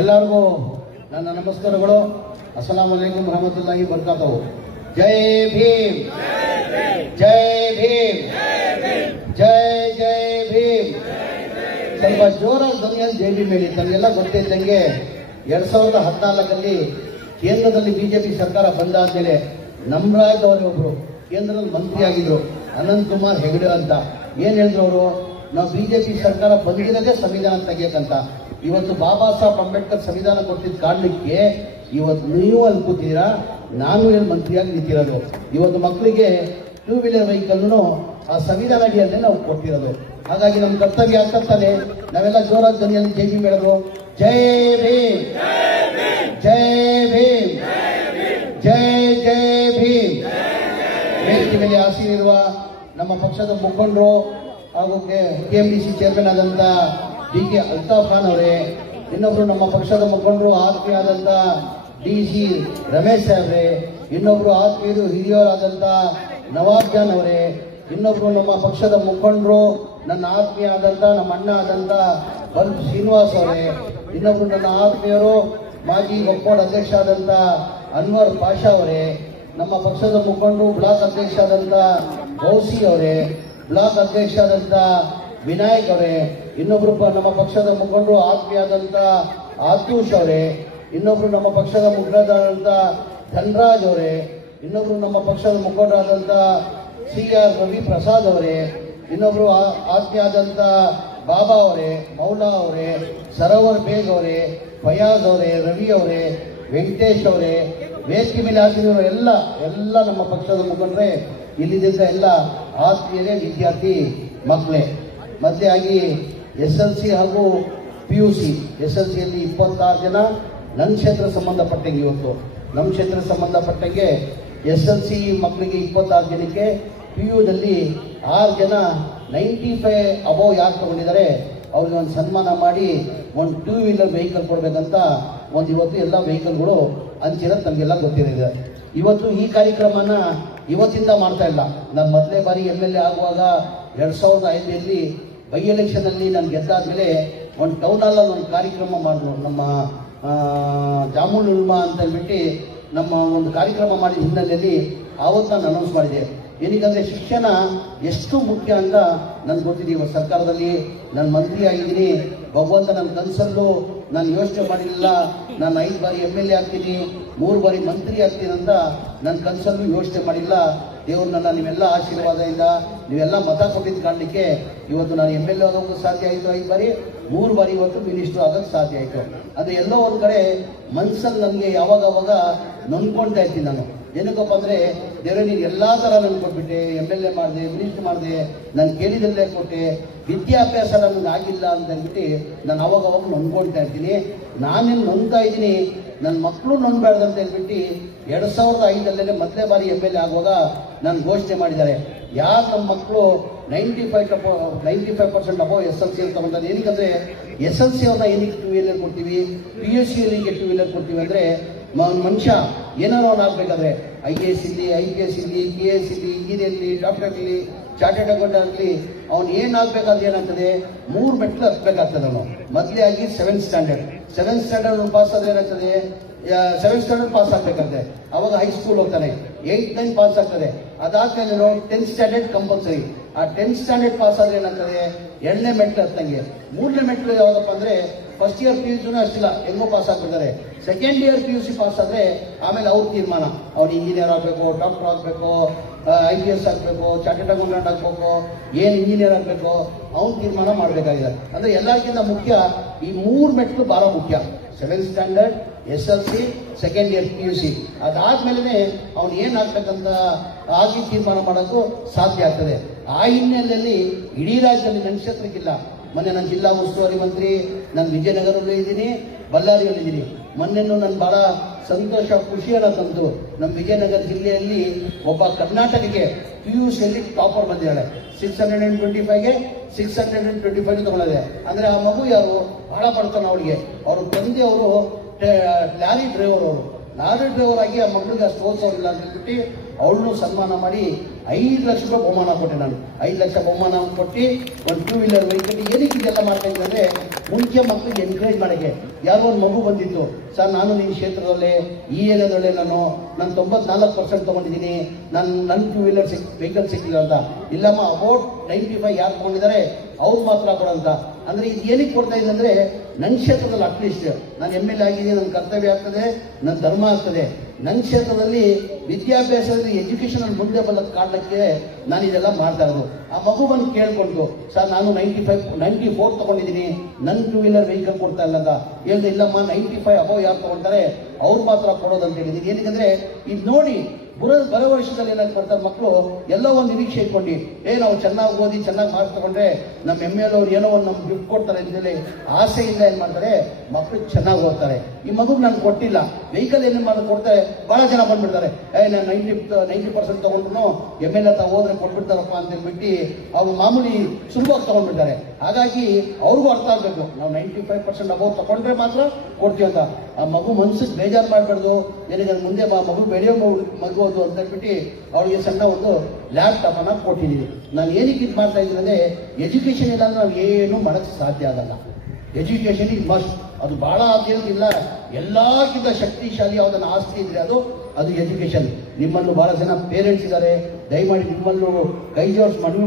ಎಲ್ಲರಿಗೂ ನನ್ನ ನಮಸ್ಕಾರಗಳು. ಅಸ್ಸಲಾಮು ಅಲೈಕುಂ ವರಹಮತುಲ್ಲಾಹಿ ವಬರಕಾತುಹು. ಜೈ ಭೀಮ್, ಜೈ ಭೀಮ್, ಜೈ ಜೈ ಭೀಮ್. ಸ್ವಲ್ಪ ಜೋರಾಗಿ ಧ್ವನಿಯಲ್ಲಿ ಜೈ ಭೀಮ್ ಹೇಳಿ. ತಮಗೆಲ್ಲ ಗೊತ್ತಿದ್ದಂಗೆ 2014 ಕೇಂದ್ರದಲ್ಲಿ ಬಿಜೆಪಿ ಸರ್ಕಾರ ಬಂದಾದ್ಮೇಲೆ ನಮ್ರಾಜ್ ಅವರೊಬ್ಬರು ಕೇಂದ್ರದಲ್ಲಿ ಮಂತ್ರಿ ಆಗಿದ್ರು, ಅನಂತ್ ಕುಮಾರ್ ಹೆಗಡೆ ಅಂತ. ಏನ್ ಹೇಳಿದ್ರು ಅವರು, ನಾವು ಬಿಜೆಪಿ ಸರ್ಕಾರ ಬಂದಿರೋದೇ ಸಂವಿಧಾನ ತೆಗಿಯಕ್ಕಂತ. ಇವತ್ತು ಬಾಬಾ ಸಾಹೇಬ್ ಅಂಬೇಡ್ಕರ್ ಸಂವಿಧಾನ ಕೊಟ್ಟಿದ್ದ ಕಾರಣಕ್ಕೆ ಇವತ್ತು ನೀವು ಅಲ್ಲಿ ಕೂತೀರಾ, ನಾನು ಏನು ಮಂತ್ರಿಯಾಗಿ ನಿಂತಿರೋದು. ಇವತ್ತು ಮಕ್ಕಳಿಗೆ 2 ವೀಲರ್ ವೆಹಿಕಲ್ನು ಆ ಸಂವಿಧಾನ ಅಡಿಯಲ್ಲೇ ನಾವು ಕೊಟ್ಟಿರೋದು. ಹಾಗಾಗಿ ನಮ್ಮ ಕರ್ತವ್ಯ ಆಗ್ತಾನೆ. ನಾವೆಲ್ಲ ಜೋರಾದ ಧ್ವನಿಯಲ್ಲಿ ಜೈ ಭೀಮ್ ಹೇಳಿದ್ರು. ಜೈ ಭೀಮ್, ಜೈ ಭೀಮ್, ಜೈ ಜೈ ಭೀಮ್. ವೇದಿಕೆ ಮೇಲೆ ಆಸೀನಿರುವ ನಮ್ಮ ಪಕ್ಷದ ಮುಖಂಡರು ಹಾಗೂ KMDC ಚೇರ್ಮನ್ ಆದಂತ DK ಅಲ್ತಾಫ್ ಖಾನ್ ಅವರೇ, ಇನ್ನೊಬ್ರು ನಮ್ಮ ಪಕ್ಷದ ಮುಖಂಡರು ಆತ್ಮೀಯರಾದಂತ DC ರಮೇಶ್ ಸಾಹೇಬ್ರೆ, ಇನ್ನೊಬ್ರು ಆತ್ಮೀಯರು ಹಿರಿಯರಾದಂತ ನವಾಬ್ ಜಾನ್ ಅವರೇ, ಇನ್ನೊಬ್ರು ನಮ್ಮ ಪಕ್ಷದ ಮುಖಂಡರು ನನ್ನ ಆತ್ಮೀಯ ಆದಂತ ನಮ್ಮ ಅಣ್ಣ ಆದಂತ ಬಲ್ಬ್ ಶ್ರೀನಿವಾಸ್ ಅವರೇ, ಇನ್ನೊಬ್ರು ನನ್ನ ಆತ್ಮೀಯರು ಮಾಜಿ ಒಕ್ಕೋಡ್ ಅಧ್ಯಕ್ಷ ಆದಂತ ಅನ್ವರ್ ಪಾಷಾ ಅವರೇ, ನಮ್ಮ ಪಕ್ಷದ ಮುಖಂಡರು ಬ್ಲಾಕ್ ಅಧ್ಯಕ್ಷ ಆದಂತ ಗೌಸಿ ಅವರೇ, ಬ್ಲಾಕ್ ಅಧ್ಯಕ್ಷ ಆದಂತ ವಿನಾಯಕ್ ಅವರೇ, ಇನ್ನೊಬ್ರು ನಮ್ಮ ಪಕ್ಷದ ಮುಖಂಡರು ಆತ್ಮೀಯಾದಂತ ಆತೂಷ್ ಅವರೇ, ಇನ್ನೊಬ್ರು ನಮ್ಮ ಪಕ್ಷದ ಮುಖಂಡರಾದಂತ ಧನ್ರಾಜ್ ಅವರೇ, ಇನ್ನೊಬ್ರು ನಮ್ಮ ಪಕ್ಷದ ಮುಖಂಡರಾದಂತ CR ರವಿ ಪ್ರಸಾದ್ ಅವರೇ, ಇನ್ನೊಬ್ರು ಆತ್ಮೀಯಾದಂತ ಬಾಬಾ ಅವರೇ, ಮೌಲಾ ಅವರೇ, ಸರೋವರ್ ಬೇಗ್ ಅವರೇ, ಫಯಾಜ್ ಅವರೇ, ರವಿ ಅವರೇ, ವೆಂಕಟೇಶ್ ಅವರೇ, ವೇದಿಕೆ ಮೇಲೆ ಹಾಕಿದವರು ಎಲ್ಲ ನಮ್ಮ ಪಕ್ಷದ ಮುಖಂಡರೇ, ಇಲ್ಲಿದ್ದ ಎಲ್ಲ ಆತ್ಮೀಯರೇ, ವಿದ್ಯಾರ್ಥಿ ಮಕ್ಕಳೇ. ಮತ್ತೆ ಆಗಿ SLC ಹಾಗೂ PUC. SLCಯಲ್ಲಿ 26 ಜನ ನನ್ನ ಕ್ಷೇತ್ರ ಸಂಬಂಧಪಟ್ಟಂಗೆ, ಇವತ್ತು ನಮ್ಮ ಕ್ಷೇತ್ರ ಸಂಬಂಧಪಟ್ಟಂಗೆ SLC ಮಕ್ಕಳಿಗೆ 26 ಜನಕ್ಕೆ, PUದಲ್ಲಿ 6 ಜನ 95 ಅಬೌವ್ ಯಾರು ತಗೊಂಡಿದ್ದಾರೆ ಅವ್ರಿಗೆ ಒಂದು ಸನ್ಮಾನ ಮಾಡಿ ಒಂದು 2 ವೀಲರ್ ವೆಹಿಕಲ್ ಕೊಡಬೇಕಂತ ಇವತ್ತು ಎಲ್ಲ ವೆಹಿಕಲ್ಗಳು ಹಂಚಿರೋದು ನಮಗೆಲ್ಲ ಗೊತ್ತಿದೆ. ಇವತ್ತು ಈ ಕಾರ್ಯಕ್ರಮನ ಇವತ್ತಿಂದ ಮಾಡ್ತಾ ಇಲ್ಲ. ನಾನು ಮೊದಲೇ ಬಾರಿ MLA ಆಗುವಾಗ 2005 ಬೈ ಎಲೆಕ್ಷನ್ ಅಲ್ಲಿ ನಾನು ಗೆದ್ದಾದ್ಮೇಲೆ ಒಂದು ಟೌನ್ ಹಾಲ್ ಒಂದು ಕಾರ್ಯಕ್ರಮ ಮಾಡಿದ್ರು. ನಮ್ಮ ಜಾಮೂನ್ ಉಲ್ಮಾ ಅಂತ ಹೇಳ್ಬಿಟ್ಟು ನಮ್ಮ ಒಂದು ಕಾರ್ಯಕ್ರಮ ಮಾಡಿದ ಹಿನ್ನೆಲೆಯಲ್ಲಿ ಆವತ್ತು ನಾನು ಅನೌನ್ಸ್ ಮಾಡಿದೆ. ಏನಕ್ಕಂದ್ರೆ ಶಿಕ್ಷಣ ಎಷ್ಟು ಮುಖ್ಯ ಅಂತ ನನ್ಗೆ ಗೊತ್ತಿದೆ. ಇವತ್ತು ಸರ್ಕಾರದಲ್ಲಿ ನಾನು ಮಂತ್ರಿ ಆಗಿದ್ದೀನಿ. ಭಗವಂತ ನನ್ನ ಕನಸಲ್ಲೂ ನಾನು ಯೋಚನೆ ಮಾಡಿರಲಿಲ್ಲ ನಾನು 5 ಬಾರಿ MLA ಆಗ್ತೀನಿ, 3 ಬಾರಿ ಮಂತ್ರಿ ಆಗ್ತೀನಿ ಅಂತ ನನ್ನ ಕನಸಲ್ಲೂ ಯೋಚನೆ ಮಾಡಿಲ್ಲ. ದೇವರು ನನ್ನ ನೀವೆಲ್ಲ ಆಶೀರ್ವಾದದಿಂದ ನೀವೆಲ್ಲ ಮತ ಕೊಟ್ಟಿದ್ದ ಕಾರಣಕ್ಕೆ ಇವತ್ತು ನಾನು MLA ಆಗೋದು ಸಾಧ್ಯ ಆಯಿತು. 5 ಬಾರಿ, 3 ಬಾರಿ ಇವತ್ತು ಮಿನಿಸ್ಟರ್ ಆಗೋದು ಸಾಧ್ಯ ಆಯಿತು. ಅಂದರೆ ಎಲ್ಲೋ ಒಂದು ಕಡೆ ಮನಸ್ಸಲ್ಲಿ ನನಗೆ ಯಾವಾಗ ನೊಂದ್ಕೊಳ್ತಾ ಇರ್ತೀನಿ ನಾನು. ಏನಕ್ಕಪ್ಪ ಅಂದರೆ ದೇವರೇ ನೀನು ಎಲ್ಲ ಥರ ನನಗೆ ಕೊಟ್ಬಿಟ್ಟೆ, MLA ಮಾಡಿದೆ, ಮಿನಿಸ್ಟರ್ ಮಾಡಿದೆ, ನಾನು ಕೇಳಿದಲ್ಲೇ ಕೊಟ್ಟೆ, ವಿದ್ಯಾಭ್ಯಾಸ ನನಗೆ ಆಗಿಲ್ಲ ಅಂತ ಅಂದ್ಬಿಟ್ಟು ನಾನು ಅವಾಗ ನೊಂದ್ಕೊಳ್ತಾ ಇರ್ತೀನಿ. ನಾನೇನು ನೊಂದ್ತಾ ಇದ್ದೀನಿ, ನನ್ನ ಮಕ್ಕಳು ನೊಂದ್ಬಾರ್ದು ಅಂತ ಹೇಳ್ಬಿಟ್ಟು 2005 ಮೊದಲೇ ಬಾರಿ MLA ಆಗುವಾಗ ನಾನು ಘೋಷಣೆ ಮಾಡಿದ್ದಾರೆ. ಯಾರು ನಮ್ಮ ಮಕ್ಕಳು 95% ಅಬೌವ್ SLC ಅಂತ ತಗೊಂಡಾರೆ. ಏನಕ್ಕಂದ್ರೆ SLC ಅವ್ರನ್ನ ಏನಕ್ಕೆ 2 ವೀಲರ್ ಕೊಡ್ತೀವಿ, PUC 2 ವೀಲರ್ ಕೊಡ್ತೀವಿ ಅಂದರೆ ಮನುಷ್ಯ ಏನಾರು ಅವ್ನು ಆಗ್ಬೇಕಾದ್ರೆ IAS ಇರಲಿ, IPS ಇರಲಿ, KS ಇರಲಿ, ಇಂಜಿನಿಯರ್ ಇರಲಿ, ಡಾಕ್ಟರ್ ಇರಲಿ, ಚಾರ್ಟೆಡ್ ಅಕೌಂಟ್ ಆಗಲಿ, ಅವ್ನು ಏನಾಗಬೇಕಾದ್ರೆ ಏನಾಗ್ತದೆ 3 ಮೆಟ್ಲು ಹತ್ಬೇಕಾಗ್ತದೆ. ಅವನು ಮೊದಲೇ ಆಗಿ 7th ಸ್ಟ್ಯಾಂಡರ್ಡ್ ಪಾಸ್ ಆದ್ರೆ ಏನಾಗ್ತದೆ, 7th ಸ್ಟ್ಯಾಂಡರ್ಡ್ ಪಾಸ್ ಆಗ್ಬೇಕಾಗ್ತದೆ. ಅವಾಗ ಹೈಸ್ಕೂಲ್ ಹೋಗ್ತಾನೆ, 8th 9th ಪಾಸ್ ಆಗ್ತದೆ. ಅದಾದ್ಮೇಲೆ 10th ಸ್ಟ್ಯಾಂಡರ್ಡ್ ಕಂಪಲ್ಸರಿ. ಆ 10th ಸ್ಟ್ಯಾಂಡರ್ಡ್ ಪಾಸ್ ಆದ್ರೆ ಏನಾಗ್ತದೆ 2ನೇ ಮೆಟ್ಲು ಹತ್ತಂಗೆ. 3ನೇ ಮೆಟ್ಲು ಯಾವ್ದಪ್ಪ ಅಂದ್ರೆ ಫಸ್ಟ್ ಇಯರ್ PUC ಅಷ್ಟಿಲ್ಲ, ಹೆಂಗೋ ಪಾಸ್ ಆಗ್ಬಿಡ್ತಾರೆ. ಸೆಕೆಂಡ್ ಇಯರ್ PUC ಪಾಸ್ ಆದ್ರೆ ಆಮೇಲೆ ಅವ್ರ ತೀರ್ಮಾನ, ಅವ್ನು ಇಂಜಿನಿಯರ್ ಆಗಬೇಕು, ಡಾಕ್ಟರ್ ಆಗಬೇಕು, IPS ಆಗಬೇಕು, ಚಾರ್ಟೆಡ್ ಅಕೌಂಟೆಂಟ್ ಆಗಬೇಕು, ಏನು ಇಂಜಿನಿಯರ್ ಆಗಬೇಕು, ಅವ್ನು ತೀರ್ಮಾನ ಮಾಡಬೇಕಾಗಿದೆ. ಅಂದ್ರೆ ಎಲ್ಲರಿಗಿಂತ ಮುಖ್ಯ ಈ 3 ಮೆಟ್ಲು ಬಹಳ ಮುಖ್ಯ. 7th standard, SLC, second year PUC. ಅದಾದ್ಮೇಲೆ ಅವ್ನು ಏನಾಗ್ಬೇಕಂತ ಆಗಿ ತೀರ್ಮಾನ ಮಾಡೋಕ್ಕೂ ಸಾಧ್ಯ ಆಗ್ತದೆ. ಆ ಹಿನ್ನೆಲೆಯಲ್ಲಿ ಇಡೀ ರಾಜ್ಯದಲ್ಲಿ ನನ್ನ ಕ್ಷೇತ್ರಕ್ಕಿಲ್ಲ. ಮೊನ್ನೆ ನಾನು ಜಿಲ್ಲಾ ಉಸ್ತುವಾರಿ ಮಂತ್ರಿ, ನಾನು ವಿಜಯನಗರಲ್ಲೂ ಇದ್ದೀನಿ, ಬಳ್ಳಾರಿಯಲ್ಲಿದ್ದೀನಿ. ಮೊನ್ನೆನೂ ನಾನು ಬಹಳ ಸಂತೋಷ, ಖುಷಿಯನ್ನು ತಂತು. ನಮ್ಮ ವಿಜಯನಗರ ಜಿಲ್ಲೆಯಲ್ಲಿ ಒಬ್ಬ ಕರ್ನಾಟಕಕ್ಕೆ PUCಯಲ್ಲಿ ಟಾಪರ್ ಬಂದಿದ್ದಾಳೆ. 625ಗೆ 625 ತಗೊಳ್ಳದೆ. ಅಂದ್ರೆ ಆ ಮಗು ಯಾರು, ಬಹಳ ಬಡ್ತಾನೆ ಅವಳಿಗೆ. ಅವ್ರ ತಂದೆ ಅವರು ಲಾರಿ ಡ್ರೈವರ್ ಆಗಿ ಆ ಮಗಳಿಗೆ ಅಷ್ಟು ಓದಿಸೋರಿಲ್ಲ ಅಂತ ಹೇಳ್ಬಿಟ್ಟು ಅವಳನ್ನು ಸನ್ಮಾನ ಮಾಡಿ 5 ಲಕ್ಷ ರೂಪಾಯಿ ಬಹುಮಾನ ಕೊಟ್ಟೆ ನಾನು. 5 ಲಕ್ಷ ಬಹುಮಾನ ಕೊಟ್ಟು ಒಂದು 2 ವೀಲರ್ ವೆಹಿಕಲ್. ಏನಕ್ಕೆ ಇದೆಲ್ಲ ಮಾಡ್ತಾ ಇದ್ದೀನಿ ಅಂದರೆ, ಮುಂಚೆ ಮಕ್ಕಳಿಗೆ ಎನ್ಕರೇಜ್ ಮಾಡೋಕ್ಕೆ. ಯಾರೋ ಒಂದು ಮಗು ಬಂದಿತ್ತು, ಸರ್ ನಾನು ನಿನ್ನ ಕ್ಷೇತ್ರದಲ್ಲೇ ಈ ಏರಿಯಾದಲ್ಲೇ ನಾನು 94% ತೊಗೊಂಡಿದ್ದೀನಿ, ನನ್ನ 2 ವೀಲರ್ ವೆಹಿಕಲ್ ಸಿಕ್ಕಿಲ್ಲ ಅಂತ. ಇಲ್ಲಮ್ಮ, ಅಬೌಟ್ 95 ಯಾರು ತೊಗೊಂಡಿದ್ದಾರೆ ಅವ್ರು ಮಾತ್ರ ಕೊಡಂತ. ಅಂದರೆ ಇದು ಏನಕ್ಕೆ ಕೊಡ್ತಾ ಇದ್ದೀನಿ ಅಂದರೆ, ನನ್ನ ಕ್ಷೇತ್ರದಲ್ಲಿ ಅಟ್ಲೀಸ್ಟ್ ನಾನು MLA ಆಗಿದ್ದೀನಿ, ನನ್ನ ಕರ್ತವ್ಯ ಆಗ್ತದೆ, ನನ್ನ ಧರ್ಮ ಆಗ್ತದೆ. ನನ್ನ ಕ್ಷೇತ್ರದಲ್ಲಿ ವಿದ್ಯಾಭ್ಯಾಸದಲ್ಲಿ ಎಜುಕೇಷನ್ ಮುಂದೆ ಬಂದ ಕಾರಣಕ್ಕೆ ನಾನು ಇದೆಲ್ಲ ಮಾಡ್ತಾ ಇರೋದು. ಆ ಮಗು ಬಂದು ಕೇಳ್ಕೊಂಡು, ಸರ್ ನಾನು 94 ತೊಗೊಂಡಿದ್ದೀನಿ, ನನ್ನ 2 ವೀಲರ್ ವೆಹಿಕಲ್ ಕೊಡ್ತಾ ಇಲ್ಲ ಅಂತ ಹೇಳಿದೆ. ಇಲ್ಲಮ್ಮ, 95 ಅಬೌವ್ ಯಾರು ತೊಗೊಳ್ತಾರೆ ಅವ್ರು ಮಾತ್ರ ಕೊಡೋದು ಅಂತ ಹೇಳಿದ್ದೀನಿ. ಏನಕ್ಕೆ ಇದು ನೋಡಿ, ಬರೋ ವರ್ಷದಲ್ಲಿ ಏನಾಗಿ ಬರ್ತಾರೆ ಮಕ್ಕಳು, ಎಲ್ಲೋ ಒಂದು ನಿರೀಕ್ಷೆ ಇಟ್ಕೊಂಡು, ನಾವು ಚೆನ್ನಾಗಿ ಓದಿ ಚೆನ್ನಾಗಿ ಮಾರ್ಕ್ಸ್ ತಗೊಂಡ್ರೆ ನಮ್ಮ MLA ಅವ್ರು ಏನೋ ಒಂದು ನಮ್ಗೆ ಗಿಫ್ಟ್ ಕೊಡ್ತಾರೆ ಅಂತೇಳಿ ಆಸೆಯಿಂದ ಏನು ಮಾಡ್ತಾರೆ, ಮಕ್ಕಳು ಚೆನ್ನಾಗಿ ಓದ್ತಾರೆ. ಈ ಮಗು ನಾನು ಕೊಟ್ಟಿಲ್ಲ, ವೆಹಿಕಲ್ ಏನೇನು ಮಾಡೋದು ಕೊಡ್ತಾರೆ, ಬಹಳ ಜನ ಬಂದ್ಬಿಡ್ತಾರೆ, ನಾನು 90% ತಗೊಂಡ್ರು MLA ಹೋದ್ರೆ ಕೊಟ್ಬಿಡ್ತಾರಪ್ಪ ಅಂತ ಹೇಳ್ಬಿಟ್ಟು ಅವ್ರು ಮಾಮೂಲಿ ಸುಲಭವಾಗಿ ತಗೊಂಡ್ಬಿಡ್ತಾರೆ. ಹಾಗಾಗಿ ಅವ್ರಿಗೂ ಅರ್ಥ ಆಗಬೇಕು, ನಾವು 95% ಅಬೌವ್ ತಗೊಂಡ್ರೆ ಮಾತ್ರ ಕೊಡ್ತೀವಿ ಅಂತ. ಆ ಮಗು ಮನ್ಸಿಗೆ ಬೇಜಾರು ಮಾಡಬಾರ್ದು. ಏನಿದೆ ಮುಂದೆ ಮಗು ಬೆಳೆಯೋ ಮಗು ಅಂತ ಹೇಳ್ಬಿಟ್ಟು ಅವಳಿಗೆ ಸಣ್ಣ ಒಂದು ಲ್ಯಾಪ್ಟಾಪ್ ಅನ್ನ ಕೊಟ್ಟಿದ್ದೀನಿ. ನಾನು ಏನಕ್ಕೆ ಇದು ಮಾಡ್ತಾ ಇದ್ದೀನಿ ಅಂದರೆ, ಎಜುಕೇಶನ್ ಇಲ್ಲ ಅಂದ್ರೆ ನಾವು ಏನು ಮಾಡೋಕ್ಕೆ ಸಾಧ್ಯ ಆಗಲ್ಲ. Education is must. ಅದು ಬಹಳ ಅದೇನಿಲ್ಲ, ಎಲ್ಲಕ್ಕಿಂತ ಶಕ್ತಿಶಾಲಿ ಯಾವುದನ್ನ ಆಸ್ತಿ ಇದ್ರೆ ಅದು ಎಜುಕೇಶನ್. ನಿಮ್ಮಲ್ಲೂ ಬಹಳ ಜನ ಪೇರೆಂಟ್ಸ್ ಇದ್ದಾರೆ, ದಯಮಾಡಿ ನಿಮ್ಮಲ್ಲೂ ಕೈ ಜೋಡಿಸಿ ಮನವಿ